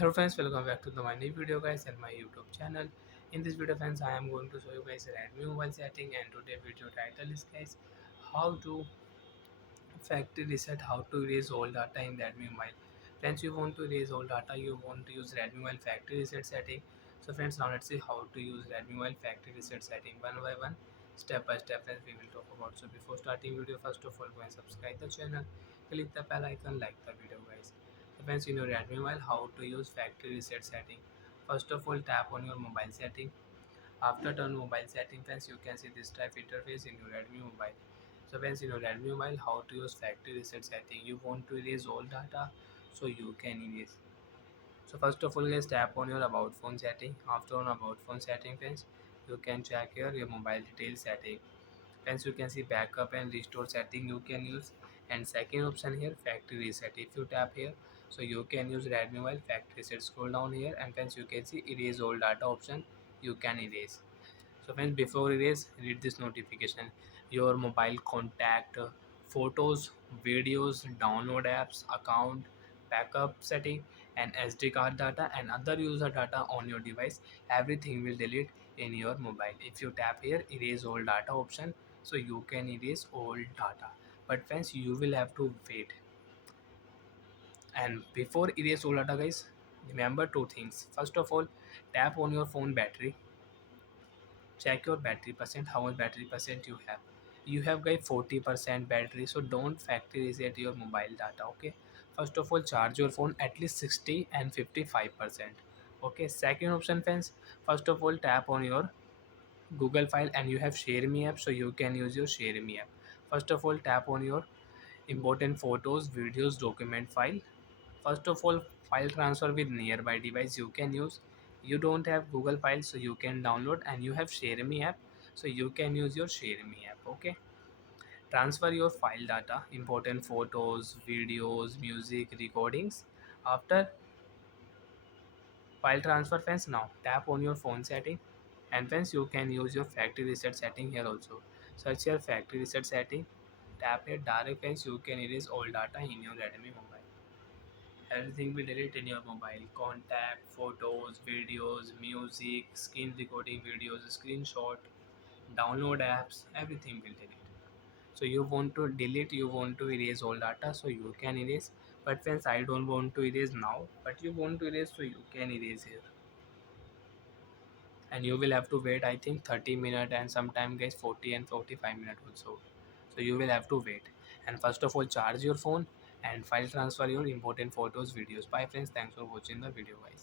Hello friends, welcome back to my new video guys and my YouTube channel. In this video friends, I am going to show you guys Redmi mobile setting, and today video title is guys how to factory reset, how to erase all data in Redmi mobile. Friends, you want to erase all data, you want to use Redmi mobile factory reset setting. So friends, now let's see how to use Redmi mobile factory reset setting one by one, step by step, friends, we will talk about. So before starting video, first of all go and subscribe the channel, click the bell icon, like the video guys. So friends, in your Redmi mobile, how to use factory reset setting. First of all, tap on your mobile setting. After turn mobile setting, friends, you can see this type interface in your Redmi mobile. So friends, in your Redmi mobile, how to use factory reset setting. You want to erase all data, so you can erase. So first of all, guys, tap on your about phone setting. After on about phone setting, friends, you can check here your mobile details setting. Friends, you can see backup and restore setting you can use. And second option here, factory reset. If you tap here, so you can use Redmi mobile factory reset. Scroll down here, and friends, you can see erase all data option. You can erase. So friends, before erase, read this notification. Your mobile contact, photos, videos, download apps, account, backup setting, and SD card data and other user data on your device, everything will delete in your mobile. If you tap here erase all data option, so you can erase all data. But friends, you will have to wait. And before erase all data guys, remember two things. First of all, tap on your phone battery. Check your battery percent, how much battery percent you have. You have guys 40% battery, so don't factory reset your mobile data. Okay, first of all, charge your phone at least 60 and 55%. Okay, second option friends, first of all, tap on your Google file, and you have share me app, so you can use your share me app. First of all, tap on your important photos, videos, document file. First of all, file transfer with nearby device you can use. You don't have Google files, so you can download, and you have share me app, so you can use your share me app. Okay, transfer your file data, important photos, videos, music, recordings. After file transfer, friends, now tap on your phone setting, and friends, you can use your factory reset setting here also. Search your factory reset setting, tap here direct, friends, you can erase all data in your Redmi mobile. Everything will delete in your mobile. Contact, photos, videos, music, screen recording videos, screenshot, download apps, everything will delete. So you want to delete, you want to erase all data, so you can erase. But friends, I don't want to erase now, but you want to erase, so you can erase here. And you will have to wait, I think 30 minutes, and sometime guys 40 and 45 minutes also. So you will have to wait. And first of all, charge your phone and file transfer your important photos, videos. Bye friends, thanks for watching the video guys.